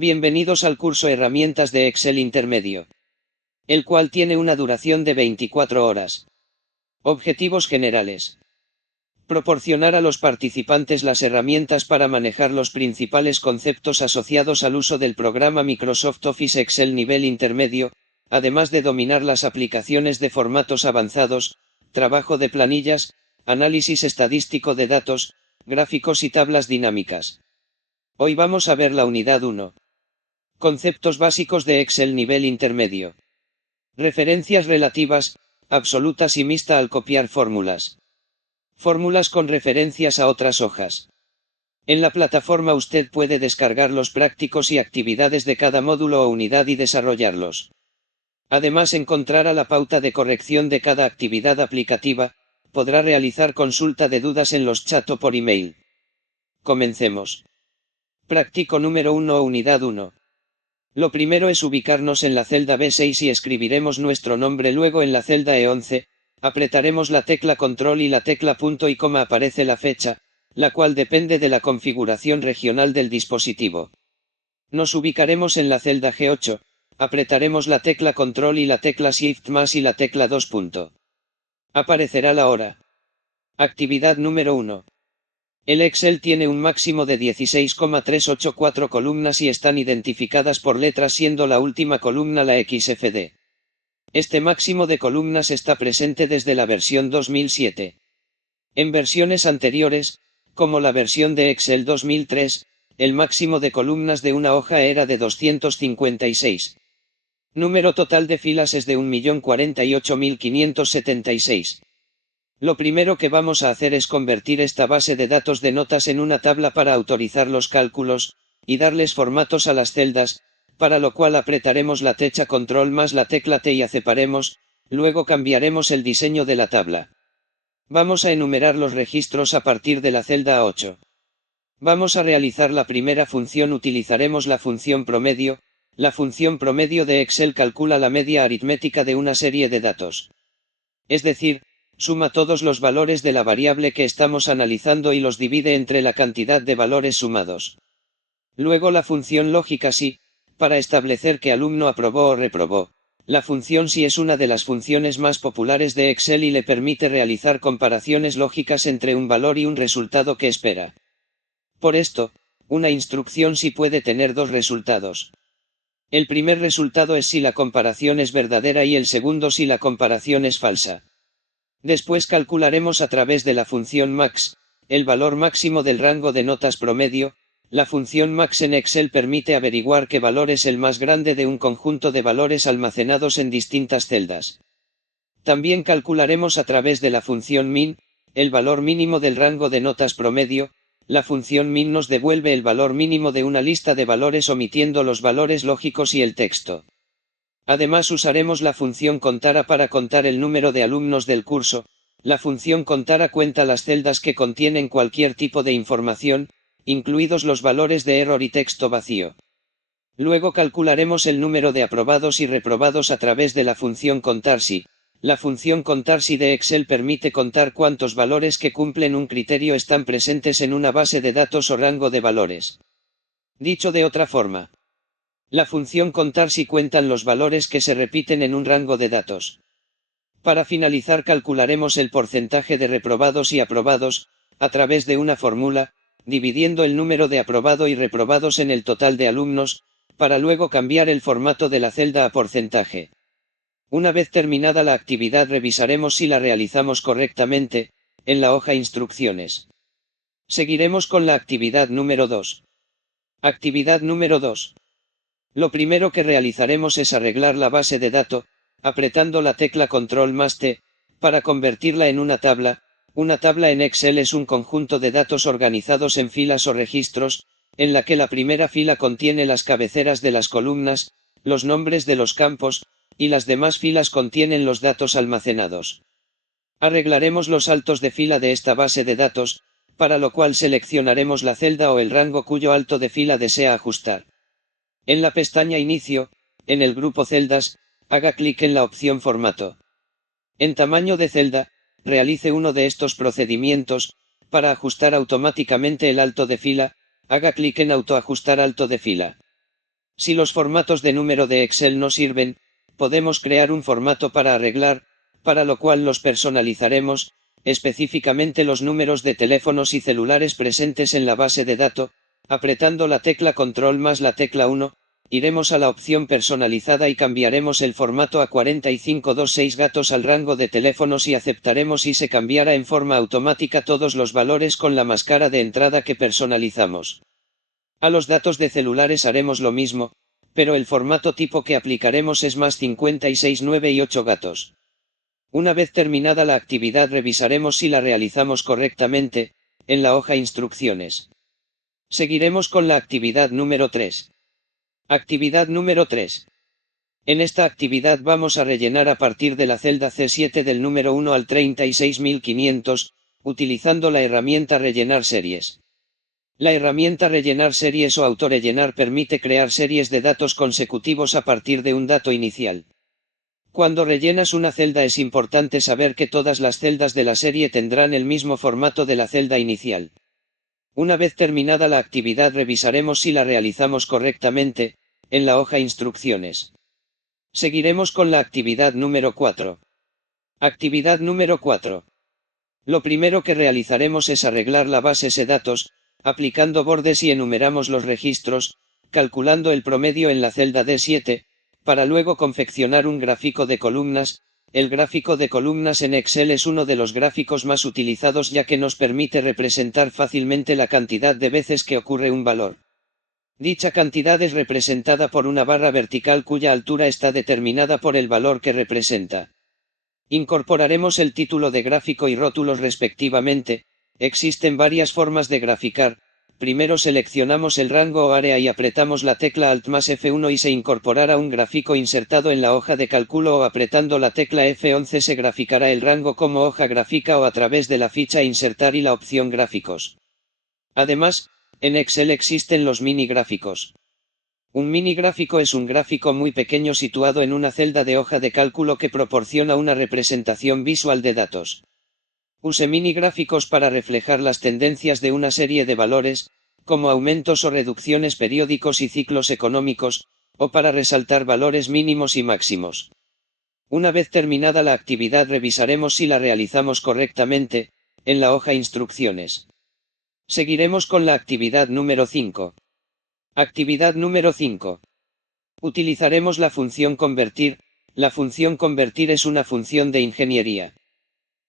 Bienvenidos al curso Herramientas de Excel Intermedio, el cual tiene una duración de 24 horas. Objetivos generales. Proporcionar a los participantes las herramientas para manejar los principales conceptos asociados al uso del programa Microsoft Office Excel nivel intermedio, además de dominar las aplicaciones de formatos avanzados, trabajo de planillas, análisis estadístico de datos, gráficos y tablas dinámicas. Hoy vamos a ver la unidad 1. Conceptos básicos de Excel nivel intermedio. Referencias relativas, absolutas y mixta al copiar fórmulas. Fórmulas con referencias a otras hojas. En la plataforma usted puede descargar los prácticos y actividades de cada módulo o unidad y desarrollarlos. Además encontrará la pauta de corrección de cada actividad aplicativa, podrá realizar consulta de dudas en los chats o por email. Comencemos. Práctico número 1 o unidad 1. Lo primero es ubicarnos en la celda B6 y escribiremos nuestro nombre, luego en la celda E11, apretaremos la tecla control y la tecla punto y coma, aparece la fecha, la cual depende de la configuración regional del dispositivo. Nos ubicaremos en la celda G8, apretaremos la tecla control y la tecla shift más y la tecla 2 punto. Aparecerá la hora. Actividad número 1. El Excel tiene un máximo de 16,384 columnas y están identificadas por letras, siendo la última columna la XFD. Este máximo de columnas está presente desde la versión 2007. En versiones anteriores, como la versión de Excel 2003, el máximo de columnas de una hoja era de 256. Número total de filas es de 1.048.576. Lo primero que vamos a hacer es convertir esta base de datos de notas en una tabla para autorizar los cálculos, y darles formatos a las celdas, para lo cual apretaremos la tecla control más la tecla T y aceptaremos, luego cambiaremos el diseño de la tabla. Vamos a enumerar los registros a partir de la celda A8. Vamos a realizar la primera función, utilizaremos la función promedio. La función promedio de Excel calcula la media aritmética de una serie de datos. Es decir, suma todos los valores de la variable que estamos analizando y los divide entre la cantidad de valores sumados. Luego la función lógica si, para establecer qué alumno aprobó o reprobó. La función si es una de las funciones más populares de Excel y le permite realizar comparaciones lógicas entre un valor y un resultado que espera. Por esto, una instrucción si puede tener dos resultados. El primer resultado es si la comparación es verdadera y el segundo si la comparación es falsa. Después calcularemos a través de la función max, el valor máximo del rango de notas promedio. La función max en Excel permite averiguar qué valor es el más grande de un conjunto de valores almacenados en distintas celdas. También calcularemos a través de la función min, el valor mínimo del rango de notas promedio. La función min nos devuelve el valor mínimo de una lista de valores omitiendo los valores lógicos y el texto. Además usaremos la función contara para contar el número de alumnos del curso. La función contara cuenta las celdas que contienen cualquier tipo de información, incluidos los valores de error y texto vacío. Luego calcularemos el número de aprobados y reprobados a través de la función contar si. La función contar si de Excel permite contar cuántos valores que cumplen un criterio están presentes en una base de datos o rango de valores. Dicho de otra forma, la función contar si cuentan los valores que se repiten en un rango de datos. Para finalizar calcularemos el porcentaje de reprobados y aprobados, a través de una fórmula, dividiendo el número de aprobado y reprobados en el total de alumnos, para luego cambiar el formato de la celda a porcentaje. Una vez terminada la actividad revisaremos si la realizamos correctamente, en la hoja Instrucciones. Seguiremos con la actividad número 2. Actividad número 2. Lo primero que realizaremos es arreglar la base de datos, apretando la tecla control más T, para convertirla en una tabla. Una tabla en Excel es un conjunto de datos organizados en filas o registros, en la que la primera fila contiene las cabeceras de las columnas, los nombres de los campos, y las demás filas contienen los datos almacenados. Arreglaremos los saltos de fila de esta base de datos, para lo cual seleccionaremos la celda o el rango cuyo alto de fila desea ajustar. En la pestaña Inicio, en el grupo Celdas, haga clic en la opción Formato. En Tamaño de celda, realice uno de estos procedimientos. Para ajustar automáticamente el alto de fila, haga clic en Autoajustar alto de fila. Si los formatos de número de Excel no sirven, podemos crear un formato para arreglar, para lo cual los personalizaremos, específicamente los números de teléfonos y celulares presentes en la base de datos, apretando la tecla Control más la tecla 1, iremos a la opción personalizada y cambiaremos el formato a 4526 gatos al rango de teléfonos y aceptaremos y se cambiará en forma automática todos los valores con la máscara de entrada que personalizamos. A los datos de celulares haremos lo mismo, pero el formato tipo que aplicaremos es más 56 9 y 8 gatos. Una vez terminada la actividad revisaremos si la realizamos correctamente, en la hoja Instrucciones. Seguiremos con la actividad número 3. Actividad número 3. En esta actividad vamos a rellenar a partir de la celda C7 del número 1 al 36500, utilizando la herramienta Rellenar series. La herramienta Rellenar series o autorellenar permite crear series de datos consecutivos a partir de un dato inicial. Cuando rellenas una celda es importante saber que todas las celdas de la serie tendrán el mismo formato de la celda inicial. Una vez terminada la actividad revisaremos si la realizamos correctamente, en la hoja Instrucciones. Seguiremos con la actividad número 4. Actividad número 4. Lo primero que realizaremos es arreglar la base de datos, aplicando bordes y enumeramos los registros, calculando el promedio en la celda D7, para luego confeccionar un gráfico de columnas. El gráfico de columnas en Excel es uno de los gráficos más utilizados ya que nos permite representar fácilmente la cantidad de veces que ocurre un valor. Dicha cantidad es representada por una barra vertical cuya altura está determinada por el valor que representa. Incorporaremos el título de gráfico y rótulos respectivamente. Existen varias formas de graficar. Primero seleccionamos el rango o área y apretamos la tecla Alt más F1 y se incorporará un gráfico insertado en la hoja de cálculo o apretando la tecla F11 se graficará el rango como hoja gráfica o a través de la ficha Insertar y la opción Gráficos. Además, en Excel existen los mini gráficos. Un mini gráfico es un gráfico muy pequeño situado en una celda de hoja de cálculo que proporciona una representación visual de datos. Use mini gráficos para reflejar las tendencias de una serie de valores, como aumentos o reducciones periódicos y ciclos económicos, o para resaltar valores mínimos y máximos. Una vez terminada la actividad revisaremos si la realizamos correctamente, en la hoja Instrucciones. Seguiremos con la actividad número 5. Actividad número 5. Utilizaremos la función convertir. La función convertir es una función de ingeniería.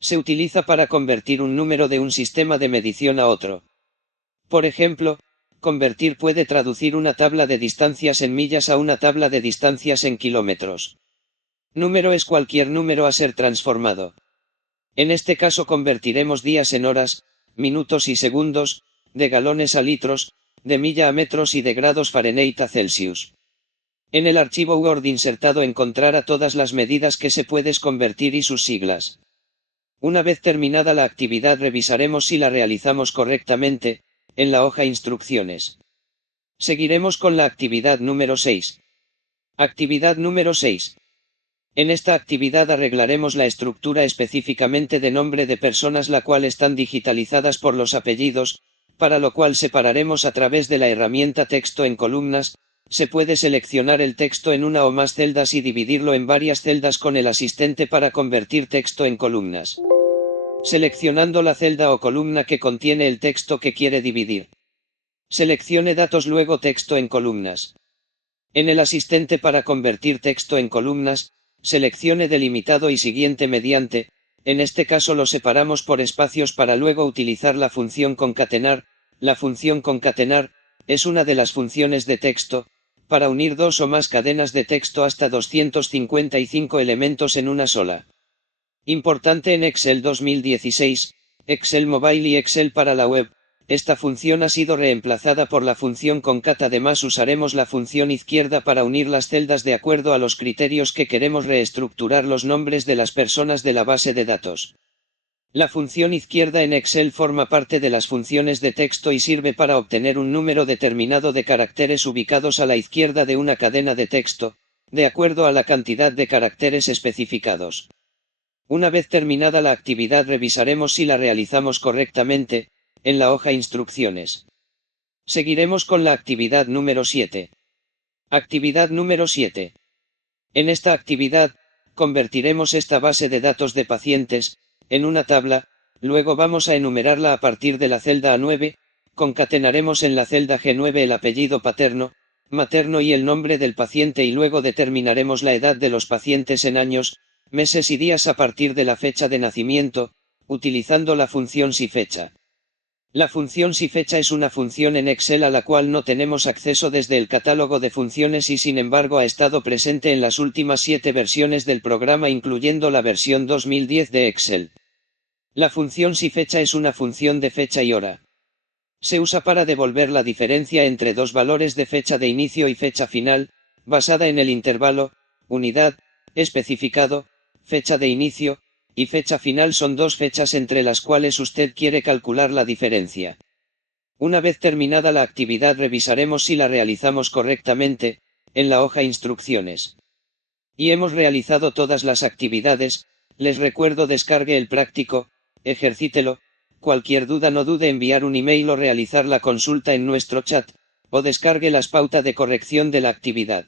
Se utiliza para convertir un número de un sistema de medición a otro. Por ejemplo, convertir puede traducir una tabla de distancias en millas a una tabla de distancias en kilómetros. Número es cualquier número a ser transformado. En este caso convertiremos días en horas, minutos y segundos, de galones a litros, de milla a metros y de grados Fahrenheit a Celsius. En el archivo Word insertado encontrará todas las medidas que se puedes convertir y sus siglas. Una vez terminada la actividad revisaremos si la realizamos correctamente, en la hoja Instrucciones. Seguiremos con la actividad número 6. Actividad número 6. En esta actividad arreglaremos la estructura específicamente de nombre de personas la cual están digitalizadas por los apellidos, para lo cual separaremos a través de la herramienta Texto en columnas. Se puede seleccionar el texto en una o más celdas y dividirlo en varias celdas con el asistente para convertir texto en columnas. Seleccionando la celda o columna que contiene el texto que quiere dividir. Seleccione datos luego texto en columnas. En el asistente para convertir texto en columnas, seleccione delimitado y siguiente mediante. En este caso lo separamos por espacios para luego utilizar la función concatenar. La función concatenar es una de las funciones de texto, para unir dos o más cadenas de texto hasta 255 elementos en una sola. Importante en Excel 2016, Excel Mobile y Excel para la web. Esta función ha sido reemplazada por la función concat. Además usaremos la función izquierda para unir las celdas de acuerdo a los criterios que queremos reestructurar los nombres de las personas de la base de datos. La función izquierda en Excel forma parte de las funciones de texto y sirve para obtener un número determinado de caracteres ubicados a la izquierda de una cadena de texto, de acuerdo a la cantidad de caracteres especificados. Una vez terminada la actividad revisaremos si la realizamos correctamente, en la hoja Instrucciones. Seguiremos con la actividad número 7. Actividad número 7. En esta actividad, convertiremos esta base de datos de pacientes en una tabla, luego vamos a enumerarla a partir de la celda A9, concatenaremos en la celda G9 el apellido paterno, materno y el nombre del paciente y luego determinaremos la edad de los pacientes en años, meses y días a partir de la fecha de nacimiento, utilizando la función SIFECHA. La función SIFECHA es una función en Excel a la cual no tenemos acceso desde el catálogo de funciones y sin embargo ha estado presente en las últimas 7 versiones del programa incluyendo la versión 2010 de Excel. La función SIFECHA es una función de fecha y hora. Se usa para devolver la diferencia entre dos valores de fecha de inicio y fecha final, basada en el intervalo, unidad, especificado, fecha de inicio, y fecha final son dos fechas entre las cuales usted quiere calcular la diferencia. Una vez terminada la actividad revisaremos si la realizamos correctamente, en la hoja Instrucciones. Y hemos realizado todas las actividades, les recuerdo descargue el práctico, ejercítelo, cualquier duda no dude enviar un email o realizar la consulta en nuestro chat, o descargue las pautas de corrección de la actividad.